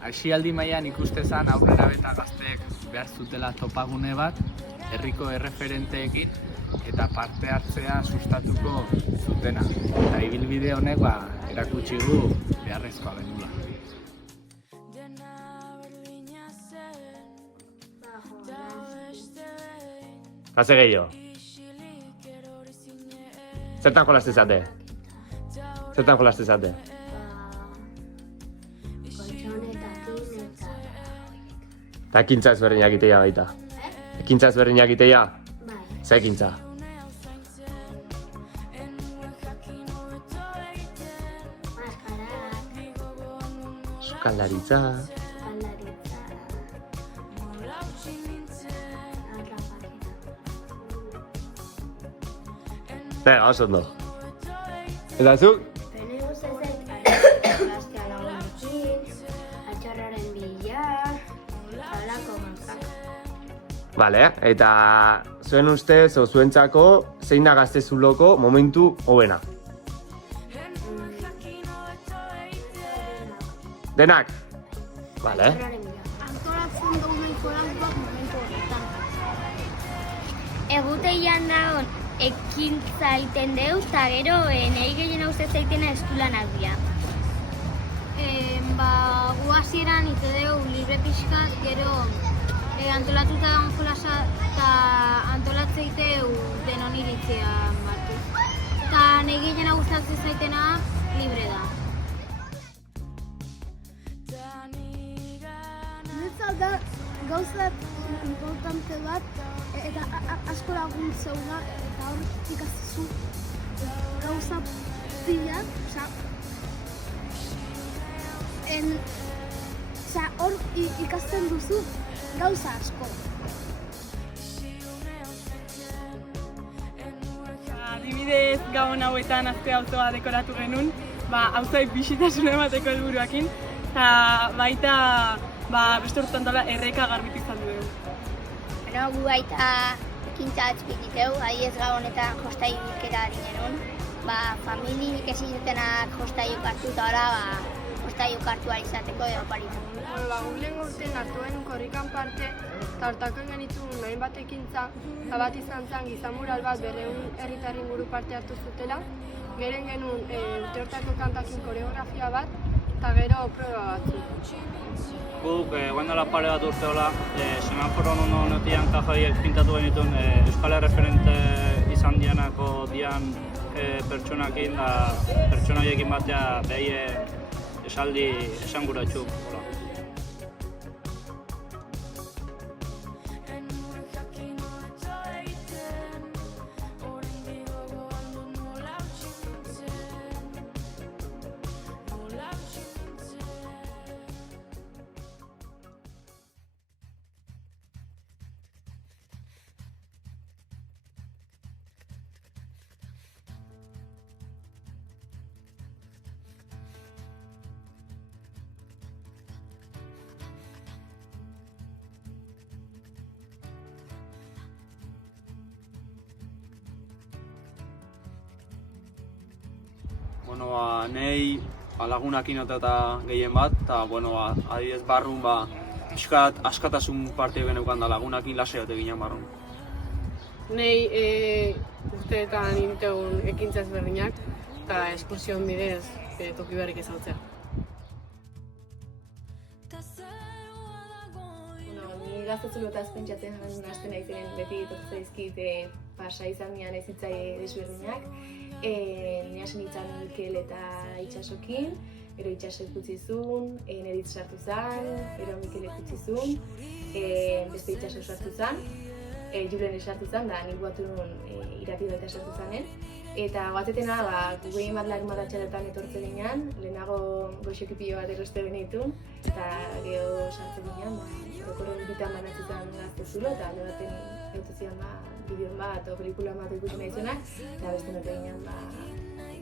Aisialdi mailan ikustezan aurrera eta gazteek behar zutela topagune bat, herriko erreferenteekin eta parte hartzea sustatuko zutena. Eta ibilbide honek erakutsi du beharrezkoa genuela. Haze gehiago. Zertan jolaste zate? Zertan jolaste zate? Eta ekintza ezberdinak itea baita. Ekintza ezberdinak itea? Bai. Ze ekintza? Maskarak. Sukaldaritza. Venga, oso ondo. Eta zuk? Bene guztetzen, gaztea lagunekin, atxarraren bila, halako gauzak. Vale, eta zuen ustez, o zuentzako, zein da Gaztezuloko momentu hobena? Denak? Vale. Atxarraren bila. Antolatzen dauden korantzak momentu horretan. Eguteian nahon ekintza iten deu, eta gero nahi gehien hau zaitena eskulanak dira. Gu hasieran ite deu libre pixkat, gero antolatuta dagoen jolasa eta antolatze iteu denon iritzia batuz. Eta nahi gehien hau zaitena libre da. Niretzat da gauzat importante bat, eta asko laguntzeuna, eta hor ikastizu gauza pilak, hor ikasten duzu gauza asko. Adibidez, gabon hauetan azte autoa dekoratu genuen, auzai bisitasun emateko helburuakin, eta baita beste urtean dela erreka garbitu izan dugu. Gu baita ekintza atxpikiteu, ez gabonetan jostai bilkera ari genuen. Familinik ezin dutenak jostai okartu eta ora jostai okartu izateko edo paritu. Guk lehen urtean hartu genuen korrikan parte, eta hortako genituen nahin bat ekintza, eta bat izan zen gizan mural bat berreun herritarrin buru parte hartu zutela. Geren genuen urte hortako kantakin koreografia bat, eta gero proba batzuk. Guk, guendela pare bat urte hola, semaforo notian kajaiek pintatu genituen euskal erreferente izan dianako dian pertsonakin, pertsona horiekin batea behi esaldi esanguratxuk. Nahi lagunakin eta gehien bat, eta adibidez barrun pixkat askatasun parte geneukan da lagunakin lasai bat eginen barrun. Nahi urteetan integun ekintza ezberdinak eta eskursion bidez toki beharrik ezautzea. Ni Gaztezulotaz pentsatzen hasten naizen beti zaizkit pasa izan nian ezitzai desberdinak. Ni hasi nintzen Mikel eta Itxasokin, gero Itxasok utzi zuen, Neritz sartu zen, gero Mikelek utzi zuen, beste Itxasok sartu zen, Julen sartu zen, da nik guatu nuen irati bat sartu zanen. Eta guatetena, gugeen bat larun bat atxaletan etortzen ginean, lehenago goxokipio bat eroste benetun, eta gero sartzen ginean, dokoren bitan banatzen Gaztezulo, eta alde baten eutu zian bideon bat o pelikulan bat ikusi nahi zuenak, eta beste note ginean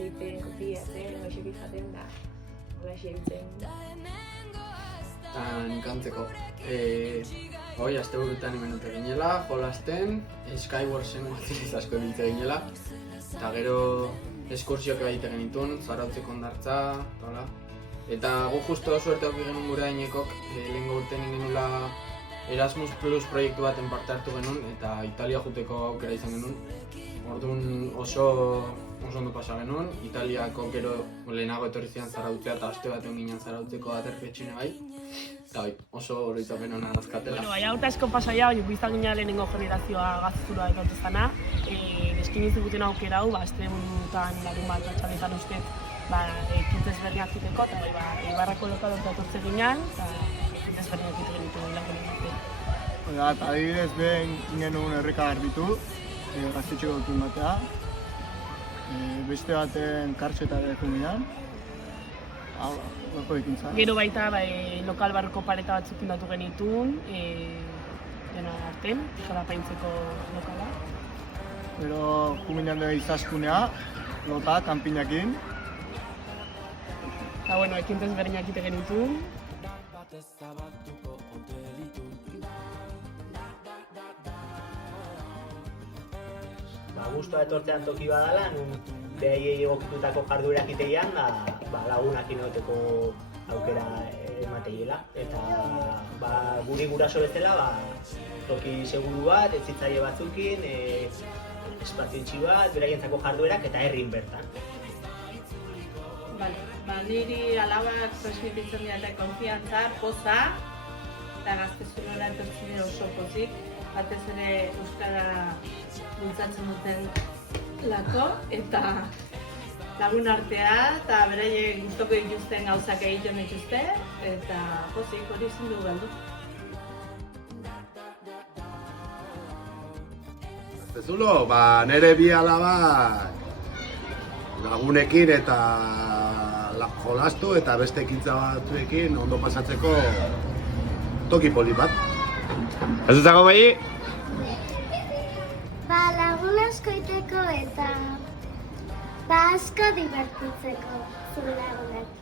egiten, kopiatzen, goxetik jaten da, hola xeritzen. Eta nik antzeko. Hoi, aste burutan hemen dute ginela, jolasten, Skywarsen maziriz asko ebiltze ginela. Eta gero eskursioak egiten genituen, zarautzeko ondartza, eta hola. Eta gu justo suerte hauki genuen gure ainekok, lehengo urten genula Erasmus Plus proiektu baten parte hartu genuen, eta Italia juteko aukera izan genuen. Orduan oso ondo pasa genuen, Italiako gero lehenago etorri zian zarautzea eta aste batean ginen zarautzeko aterpetxune bai. Eta oso oroitzapen hona nazkatela. Bueno, aurte asko pasaia, izan ginen lehenengo generazioa gaztezura etortzezana. Eskin iziguten aukera hau, aste burutan larun bat atxaletan uste ekintz ezberdinak ziteko, eta Ibarrako lokaloeta etortze ginen, eta ekintz ezberdinak zitu genitu lagunen arte. Eta adibidez behin genuen erreka garbitu, gaztetxeko ekin batea. Beste baten kartxetara ekun ginen. Loko ekintza. Gero baita lokal barroko pareta batzuk indatu genituen, dena arten, jalapaintzeko lokala. Gero juminean da izaskunea, lota, kanpinakin. Eta bueno, ekintz ezberdinak ite genituen. Gustua etortzean toki badala, behaiei egokitutako jarduerak iteian, lagunak inoteko aukera emateiela. Eta guri guraso bezala, toki seguru bat, etzitzaile batzukin, espazio itxi bat, beraientzako jarduerak eta herrin bertan. Niri alabak transmititzen dira eta konfiantza, poza, eta gaztezurora etortzen dira oso pozik. Batez ere euskara bultzatzen duten lako, eta lagun artea, eta beraiek gustoko dituzten gauzak egiten dituzte, eta pozik hori ezin dugu galdu. Gaztezulo, nire bi alabak lagunekin eta jolastu eta beste ekintza batzuekin ondo pasatzeko toki poli bat. Ez duzago behi? Lagun asko iteko eta asko divertitzeko zure lagunekin.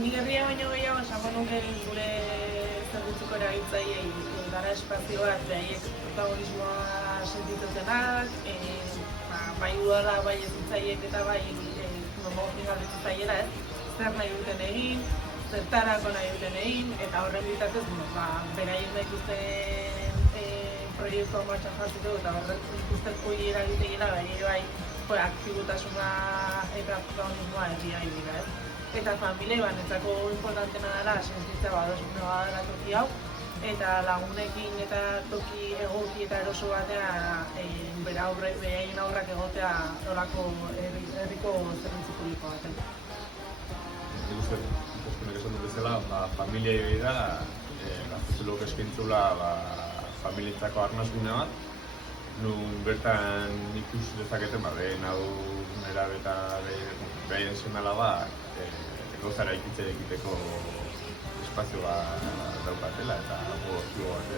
Nik herria baino gehiago esango nuke gure zerbitzuko erabiltzaileei gara espazio bat behaiek protagonismoa sentitzenak, bai udala, bai ezitzaileek eta bai galdetzitzaiela, zer nahi duten egin, zertarako nahi duten egin, eta horren bitartez beraien nahi duten proiektua martxan jartzeko eta horren ikusten hori eragitegiela bai aktibotasuna eta protagonismoa herria dira. Eta familia banetako importantena dela sentitzea badosuna badala toki hau, eta lagunekin eta toki egoki eta eroso batean beraien aurrak egotea horako herriko zerbitzu publiko baten. Nik uste, ikustunek esan dut bezala, familia da, gaztezulok eskintzula familientzako arnazgune bat, nun bertan ikus dezaketen, behen hau nerabe eta beraien senala bat, gozara egiteko espazio bat daukatela eta gozio bat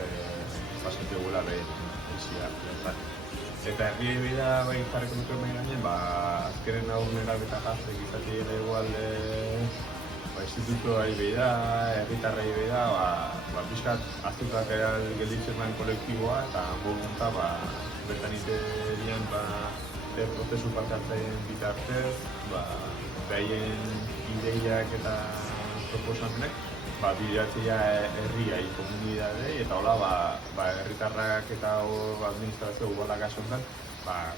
pasatu egula behen izia. Eta herri bida jarriko nuke nahi gainen, azkeren hau nerabe eta gaztek izate ere igual instituto ari behida, herritarra ari behida, pixkat aztukak gelditzen den kolektiboa eta mogunta bertan itelian prozesu parte hartzaien bitartez, behaien ideiak eta proposamenek bideratzea herriai, komunidadei, eta hola herritarrak eta administrazio ubalak asuntan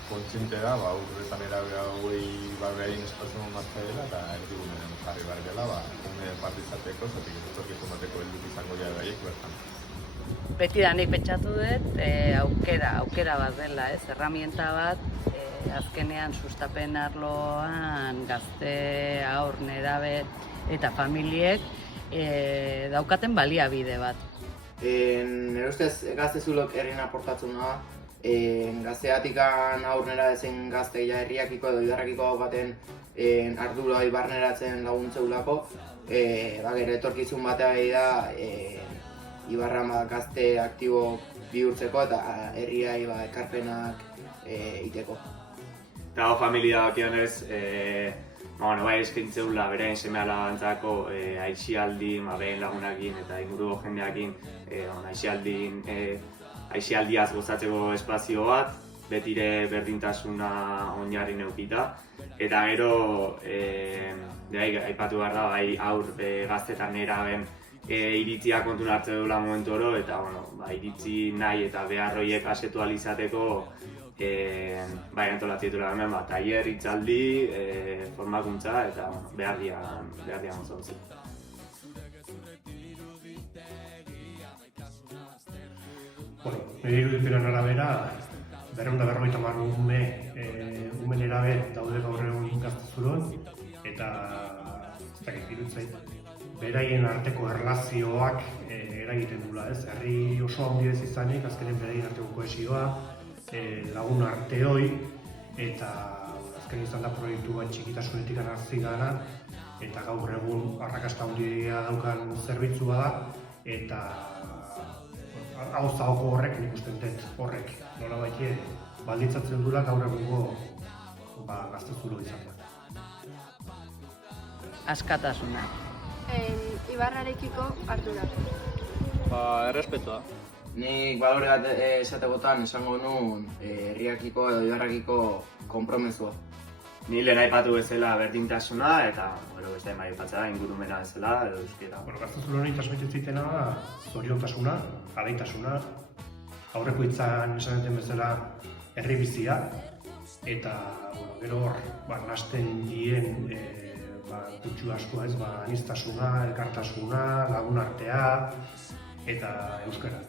kontziente da, urretan erabe hauei behaien espazio martza dela eta erdigunen jarri behar dela, komunideen partizateko, zatik etorkizun bateko helduk izango dira behaiek bertan. Beti da nik pentsatu dut, aukera bat dela, herramienta bat, azkenean sustapen arloan gazte, haur, nerabe eta familiek daukaten baliabide bat. Nire ustez gaztezulok herrien aportatzen da, Gazteatikan aurrera ezen gazteia herriakiko edo idarrakiko baten ardura barneratzen laguntzeulako, gero etorkizun batea da Ibarra gazte aktibo bihurtzeko eta herriai ekarpenak iteko. Eta familia dakionez, bai eskaintzeula beren seme-alabantzako aisialdi, beren lagunakin eta inguruko jendeakin aisialdiaz gozatzeko espazio bat, betire berdintasuna oinarri neukita. Eta gero, aipatu behar da, aur gaztetan neraben iritzia kontun hartze duela momentu oro, eta iritzi nahi eta beharroiek asetu alizateko antolatzen dituela hemen, tailer, hitzaldi, formakuntza eta behar dian gozautzen. Nire irudipenen arabera, 250 ume nerabe daude gaur egun Gaztezuron, eta ez dakit iruditzait, beraien arteko erlazioak eragiten dula, ez? Herri oso handi ez izanik, azkenen beraien arteko kohesioa, lagun arteoi, eta azken izan da proiektu bat txikitasunetik hasi gara, eta gaur egun arrakasta handia daukan zerbitzua da, eta hau horrek nik usten dut horrek nolabait baldintzatzen dula gaur egungo Gaztezulo izatea. Askatasuna. Ibarrarekiko ardura. Errespetua. Nik balore bat esategotan esango nuen herriakiko edo Ibarrakiko konpromesua. Ni lehen aipatu bezala berdintasuna eta beste aipatza ingurumena bezala edo euskera. Gaztezuloren transmititzen zitena da zoriontasuna, alaitasuna, aurreko hitzan esan duten bezala herri bizia, eta gero hor, nahasten dien kutsu asko ez, aniztasuna, elkartasuna, lagun artea, eta euskara.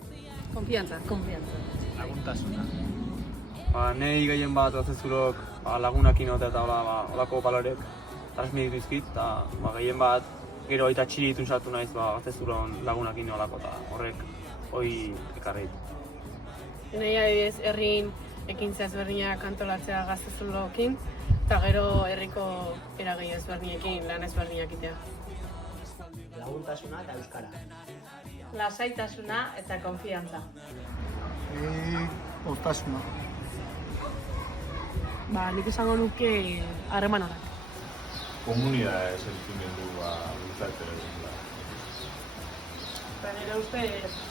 Konfiantza. Laguntasuna. Nahi gehien bat Gaztezulok lagunakin eta olako balorek transmititu dizkit, eta gehien bat gero eta txiritun sartu naiz Gaztezulon lagunakin olako, eta horrek hoi ekarri ditu. Nahi adibidez herrin ekintza ezberdinak antolatzea Gaztezulokin, eta gero herriko eragile ezberdinekin lan ezberdinak itea. Laguntasuna eta euskara. Lasaitasuna eta konfiantza. Ostasuna. Nik esango nuke harreman honak. Komunidade sentimendua bultzatzen dugula. Nire uste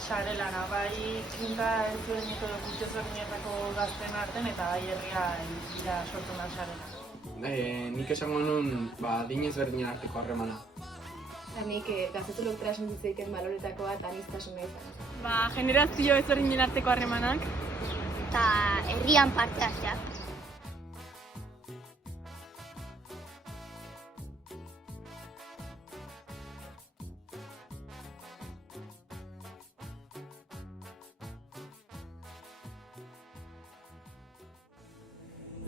sare lana, bai kinta ezberdineko edo kultu ezberdinetako gazten artean eta bai herria dira sortzen da sarena. Nik esango nuen adin ezberdinen arteko harremana. Nik Gaztezulok transmititzen baloretakoa eta aniztasuna izan. Generazio ezberdinen arteko harremanak. Eta herrian parte hartzeak.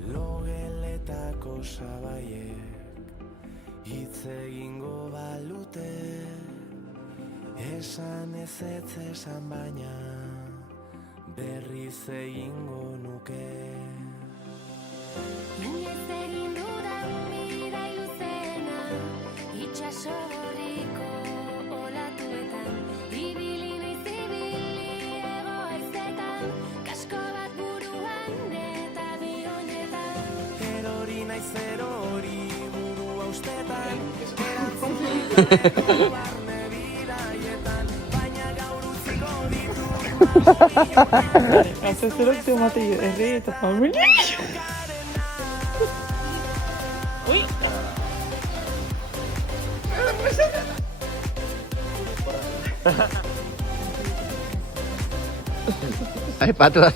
Logeletako sabaiek hitz egingo balute, esan ezetz esan baina berriz egingo nuke. Inoiz egin dudan bidai luzena, itxaso gorriko olatuetan, ibili naiz ibili ego haizetan, kasko bat buruan eta bionetan. Erori naiz erori burua ustetan, erantzun barne bidaietan, baina gaur utziko ditut. Gaztezulok tematei herri eta familia. Ui! Aipatu bat.